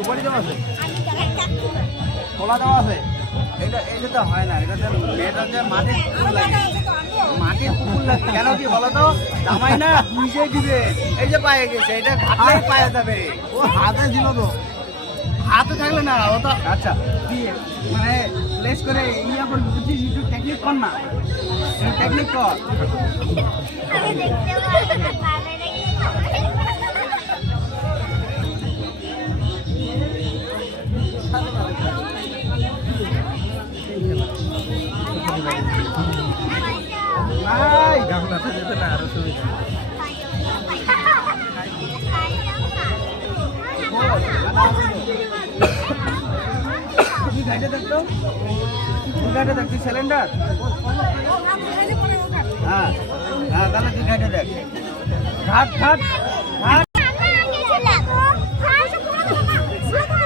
সুপারি দেওয়া আছে, কলা দেওয়া আছে। এটা তো হয় না, এটা মেয়েটা যে মাটির পুকুর লাগে কেন কি বলো তো, জামাই না বুঝে দিবে। এই যে পায়ে গেছে, এটা ঘাটলেই পায়ে যাবে। ও হাতে ছিল তো, হাতে থাকলে না ও তো। আচ্ছা কি মানে প্লেস করে ইয়া করে বুঝছিস, একটু টেকনিক কর না, টেকনিক কর। যেতে না আরো সুবিধা। গাড়িটা দেখতো, গাড়িটা দেখছি সিলিন্ডার। হ্যাঁ হ্যাঁ, তাহলে তুই গাড়িটা দেখ। ঘাট ঘাট ঘাট।